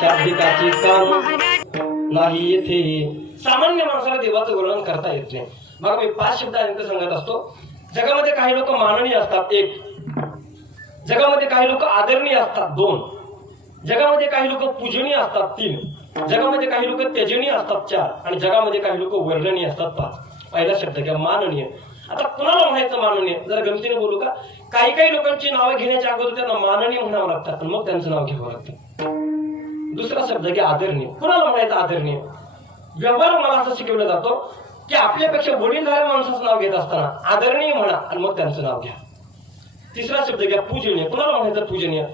शाब्दिकाची काम नाही येथे. सामान्य माणसाला देवाचं वर्णन करता येत नाही. मग मी 5 शब्द अंक सांगत असतो. जगामध्ये काही लोक माननीय असतात 1, जगामध्ये काही लोक आदरणीय असतात 2, जगामध्ये काही लोक पूजनीय असतात 3, जगामध्ये काही लोक त्यजनीय असतात 4 आणि जगामध्ये काही लोक वर्णनीय असतात 5. पहिला शब्द घ्या माननीय. आता कुणाला म्हणायचं माननीय? जरा गमतीने बोलू का? काही लोकांची नावं घेण्याच्या अगोदर त्यांना माननीय म्हणावं लागतं आणि मग त्यांचं नाव घ्यावं लागतं. दुसरा शब्द घ्या आदरणीय. कुणाला म्हणायचं आदरणीय? व्यवहार मला असं शिकवलं जातो की आपल्यापेक्षा वडीलधाऱ्या माणसाचं नाव घेत असताना आदरणीय म्हणा आणि मग त्यांचं नाव घ्या. तिसरा शब्द घ्या पूजनीय. कुणाला म्हणायचं पूजनीय?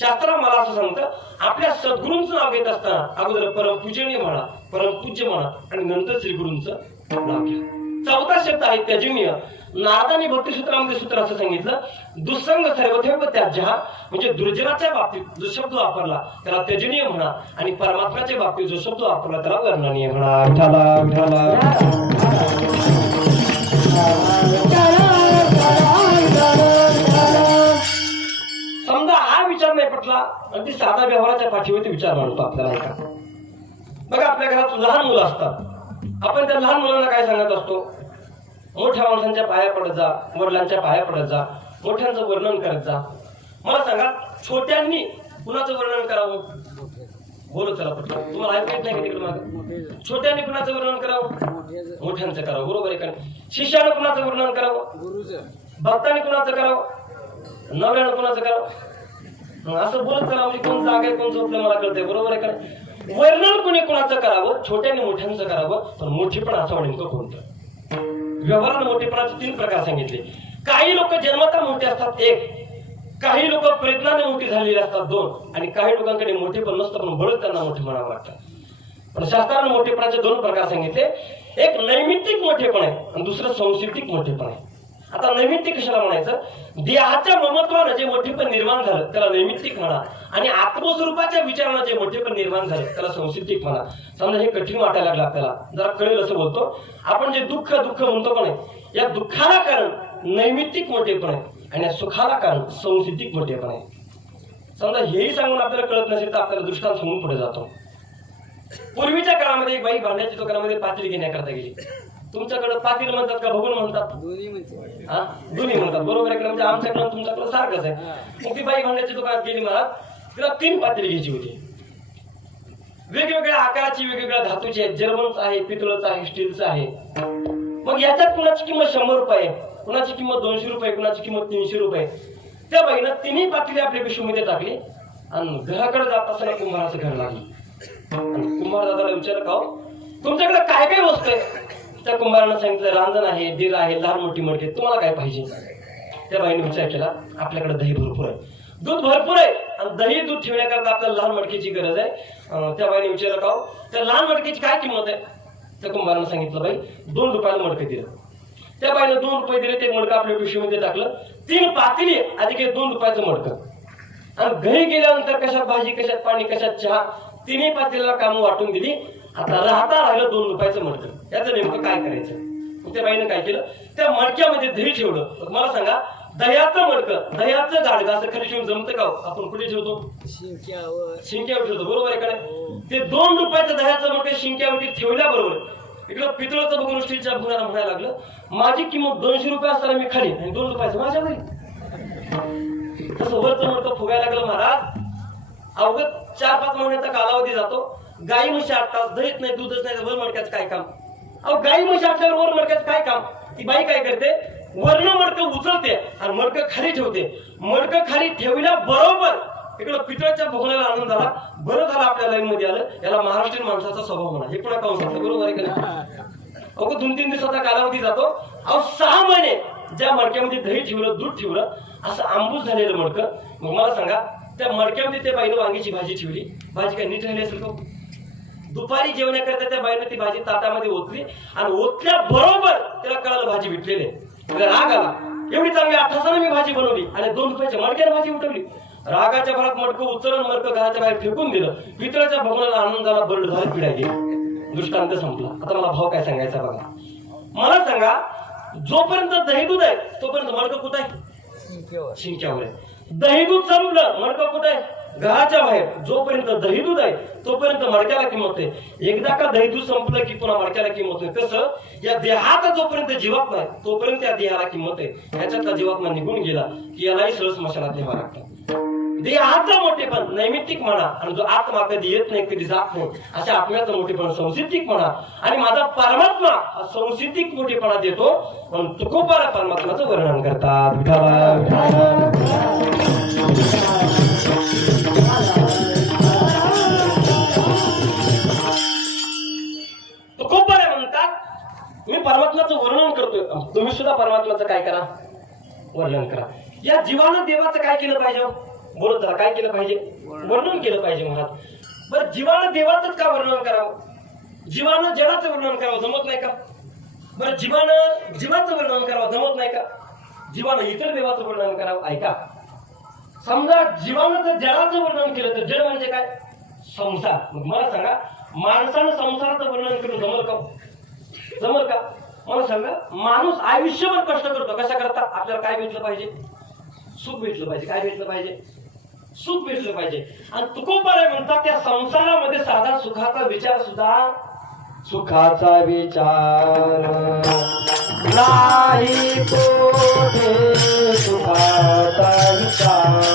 शास्त्र मला असं सांगतं आपल्या सद्गुरूंचं नाव घेत असताना अगोदर परमपूजनीय म्हणा, परमपूज्य म्हणा आणि नंतर श्रीगुरूंचं नाव घ्या. चौथा शब्द आहे त्यजनीय. नारदांनी भक्तिसूत्रामध्ये सूत्र असं सांगितलं, दुसंग सर्वथैव त्याज्यः, म्हणजे दुर्जनाच्या बाबतीत जो शब्द वापरला त्याला त्यजनीय म्हणा आणि परमात्म्याच्या बाबतीत जो शब्द वापरला त्याला वर्णनीय म्हणा. समजा हा विचार नाही पटला, अगदी साधा व्यवहाराच्या पाठीवरती विचार मांडतो आपल्याला. बघा आपल्या घरात लहान मुलं असतात. आपण त्या लहान मुलांना काय सांगत असतो? मोठ्या माणसांच्या पाया पडत जा, वडिलांच्या पाया पडत जा, मोठ्यांचं वर्णन करत जा. मला सांगा छोट्यांनी कुणाचं वर्णन करावं? बोलू चला पटकन. तुम्हाला ऐकू येत नाही का तिकडे मागे? छोट्यांनी कुणाचं वर्णन करावं? मोठ्यांचं करावं. बरोबर आहे का? शिष्यानं कुणाचं वर्णन करावं? भक्तांनी कुणाचं करावं? नवऱ्यानं कुणाचं करावं? असं बोलत चला. म्हणजे कोण जागा आहे कोण झोपलं मला कळतंय. बरोबर आहे का? वर्णन कोणी कुणाचं करावं? छोट्याने मोठ्यांचं करावं. पण मोठेपण असं नेमकं कोणतं? व्यवहारानं मोठेपणाचे 3 प्रकार सांगितले. काही लोक जन्मता मोठे असतात 1, काही लोक प्रयत्नाने मोठी झालेली असतात 2 आणि काही लोकांकडे मोठेपण नसतं पण बळच त्यांना मोठे म्हणावं लागतं. पण शास्त्रानं मोठेपणाचे 2 प्रकार सांगितले. एक नैमित्तिक मोठेपण आहे आणि दुसरं सांस्कृतिक मोठेपण आहे. आता नैमित्तिक कशाला म्हणायचं? देहाच्या ममत्वानं जे मोठेपण निर्माण झालं त्याला नैमित्तिक म्हणा आणि आत्मस्वरूपाच्या विचारानं जे मोठेपण निर्माण झालं त्याला सांस्कृतिक म्हणा. समजा हे कठीण वाटायला लागलं आपल्याला, जरा कळेल असं बोलतो. आपण जे दुःख म्हणतो पण आहे, या दुःखाला कारण नैमित्तिक मोठेपण आहे आणि या सुखाला कारण सांस्कृतिक मोठेपण आहे. समजा हेही सांगून आपल्याला कळत नसेल तर आपल्याला दृष्टांत सांगून पुढे जातो. पूर्वीच्या काळामध्ये एक बाई भांड्याच्या दुकानामध्ये पातेली घेण्याकरता गेली. तुमच्याकडे पातेली म्हणतात का भगून म्हणतात? दोन्ही म्हणतात. बरोबर आहे. म्हणजे आमच्याकडे तुमच्याकडे सारखंच आहे. मग ती बाई भांड्याच्या दुकानात गेली. मला तिला 3 पातेली घ्यायची होती. वेगवेगळ्या आकाराची, वेगवेगळ्या धातूची आहे. जर्मनचं आहे, पितळचं आहे, स्टीलचं आहे. मग याच्यात कुणाची किंमत 100 रुपये, कुणाची किंमत 200 रुपये, कुणाची किंमत 300 रुपये. त्या बाईनं 3ही पातेली आपल्या पिशवीमध्ये टाकली आणि घराकडे जात असताना कुंभाराचं घर लागलं. आणि कुंभार दादाला विचारलं, का तुमच्याकडे काय काय वस्तू आहे? त्या कुंभारानं सांगितलं, रांजण आहे, दीर आहे, लहान मोठी मडके, तुम्हाला काय पाहिजे? त्या बाईने विचार केला, आपल्याकडे दही भरपूर आहे, दूध भरपूर आहे आणि दही दूध ठेवण्याकरता आपल्याला लहान मडकीची गरज आहे. त्या बाईने विचारलं, का त्या लहान मडकीची काय किंमत आहे? त्या कुंभारानं सांगितलं, बाई 2 रुपयाला मडकं दिलं. त्या बाईनं 2 रुपये दिले. ते मडकं आपल्या पिशवीमध्ये टाकलं. 3 पातेली अधिक 2 रुपयाचं मडकं. आणि घरी गेल्यानंतर कशात भाजी, कशात पाणी, कशात चहा, 3ही पातेलीला कामं वाटून दिली. आता राहिलं 2 रुपयाचं मडकं. याचं नेमकं काय करायचं? त्या बाईनं काय केलं? त्या मडक्यामध्ये दही ठेवलं. मला सांगा, दह्याचं मडकं, दह्याचं गाडगं असं खाली ठेवून जमतं का? आपण कुठे ठेवतो? शिंक्यावर ठेवतो. बरोबर आहे का? ते 2 रुपयाचं दह्याचं मडकं शिंक्यावरती ठेवल्याबरोबर इकडं पितळाचं बघून स्टीलच्या भुगाला म्हणायला लागलं, माझी किंमत 200 रुपये असताना मी खाली आणि 2 रुपयाचं माझ्या घरी. तसं वरचं मडकं फुगायला लागलं. महाराज, अवघत 4-5 महिन्याचा कालावधी जातो. गाई म्हशी 8 तास, दहीच नाही, दूधच नाही, वर मडक्याचं काय काम? अहो, गाई म्हशी असल्यावर वर मडक्याचं काय काम? ती बाई काय करते? वर्ण मडकं उचलते आणि मडकं खाली ठेवते. मडकं खाली ठेवल्या बरोबर इकडं पितळाच्या भोगण्याला आनंद झाला. बरं झालं आपल्या लाईन मध्ये आलं. याला महाराष्ट्रीयन माणसाचा स्वभाव म्हणा. हे पुन्हा काऊन सांगतो? बरोबर आहे का नाही? अगो 2-3 दिवसाचा कालावधी जातो. अहो 6 महिने ज्या मडक्यामध्ये दही ठेवलं, दूध ठेवलं, असं आंबूस झालेलं मडकं. मग मला सांगा, त्या मडक्यामध्ये त्या बाईनं वांगीची भाजी ठेवली. भाजी काय नीट राहिली असेल का? दुपारी जेवण्याकरता त्या बाईनं ती भाजी ताटामध्ये ओतली आणि ओतल्या बरोबर त्याला कळालं भाजी विटलेली आहे. त्याला राग आला. एवढी चांगली 8 तासाने मी भाजी बनवली आणि 2 रुपयाच्या मडक्याने भाजी उठवली. रागाच्या भरात मडकं उचलून मडकं घराच्या बाहेर फेकून दिलं. पितळाच्या भगवानाला आनंदाला बरड झालं, पिढा गेली. दृष्टांत संपला. आता मला भाव काय सांगायचा बघा. मला सांगा, जोपर्यंत दही दूध आहे तोपर्यंत मडकं कुठं आहे? शिंक्यावर आहे. दही दूध संपलं, मडकं कुठं आहे? घराच्या बाहेर. जोपर्यंत दही दूध आहे तोपर्यंत मडक्याला किंमत आहे. एकदा का दही दूध संपलं की पुन्हा मडक्याला किंमत आहे. कसं या देहात जोपर्यंत जीवात्मा आहे तोपर्यंत या देहाला किंमत आहे. ह्याच्यातला जीवात्मा निघून गेला की यालाही सरळ स्मशानात न्यावं लागतं. देहाचं मोठेपण नैमित्तिक म्हणा आणि जो आत्मा कधी येत नाही कधी जात नाही अशा आत्म्याचं मोठेपण संसिद्धिक म्हणा. आणि माझा परमात्मा संसिद्धिक मोठेपणा देतो. पण तुकोबाला परमात्म्याचं वर्णन करतात. तुकोबाला म्हणतात मी परमात्म्याचं वर्णन करतोय. तुम्ही सुद्धा परमात्म्याचं काय करा? वर्णन करा. या जीवानं देवाचं काय केलं पाहिजे? बोलत जरा काय केलं पाहिजे? वर्णन केलं पाहिजे महाराज. बरं, जीवानं देवाचंच का वर्णन करावं? जीवानं जडाचं वर्णन करावं जमत नाही का? बरं, जीवानं जीवाचं वर्णन करावं जमत नाही का? जीवानं इतर देवाचं वर्णन करावं. ऐका, समजा जीवानं जर जडाचं वर्णन केलं तर जड म्हणजे काय? संसार. मग मला सांगा, माणसानं संसाराचं वर्णन करून जमल का? जमल का? मला सांगा, माणूस आयुष्यभर कष्ट करतो. कशा करता? आपल्याला काय भेटलं पाहिजे? सुख भेटलं पाहिजे. काय भेटलं पाहिजे? सुख भेटलं पाहिजे. आणि तुकोबाला म्हणतात त्या संसारामध्ये साधा सुखाचा विचार सुद्धा सुखाचा विचार नाही कोठे सुखाचा विचार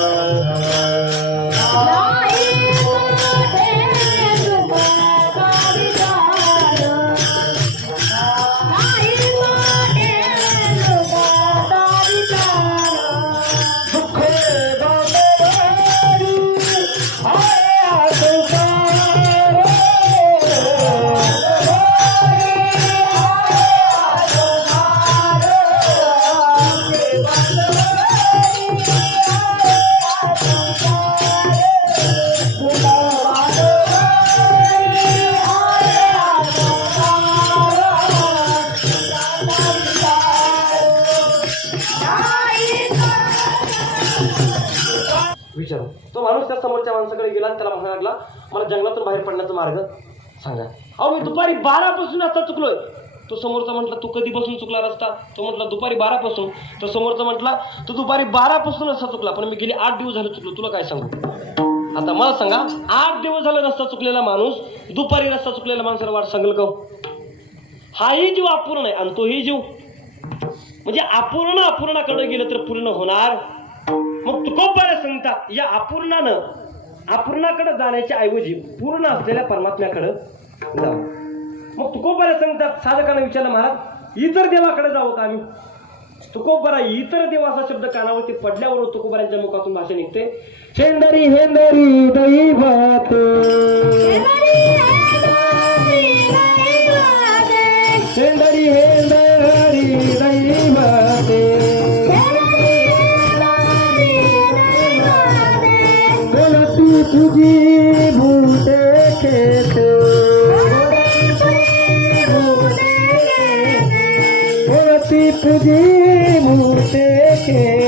विचारू. तो माणूस त्या समोरच्या माणसाकडे गेला आणि त्याला म्हणायला लागला, मला जंगलातून बाहेर पडण्याचा मार्ग सांगा. अहो, मी दुपारी 12 पासून रस्ता चुकलोय. तो समोरचा म्हटला, तू कधीपासून चुकला रस्ता? तो म्हटला, दुपारी 12 पासून. तो समोरचा म्हटला, तू दुपारी 12 पासून रस्ता चुकला, पण मी गेली 8 दिवस झाले चुकलो. तुला काय सांगू? आता मला सांगा, 8 दिवस झाले रस्ता चुकलेला माणूस दुपारी रस्ता चुकलेला माणसाला वाट सांगेल का? हाही जीव अपूर्ण आहे आणि तोही जीव म्हणजे अपूर्ण अपूर्णाकडे गेलं तर पूर्ण होणार. मग तुकोबाला सांगतात, या अपूर्णानं अपूर्णाकडे जाण्याच्या ऐवजी पूर्ण असलेल्या परमात्म्याकडे जावं. मग तुकोबाला सांगतात, साधकांना विचारलं, महाराज इतर देवाकडे जावं का आम्ही? तुकोबारा इतर देव असा शब्द कानावरती पडल्यावर तुकोबारांच्या मुखातून भाषा निघते, हेंदरी हेंदरी दैवत हेंदरी हेंदरी दैवत बोलती तुझी भूते खेते बोलती तुझी भूते खेते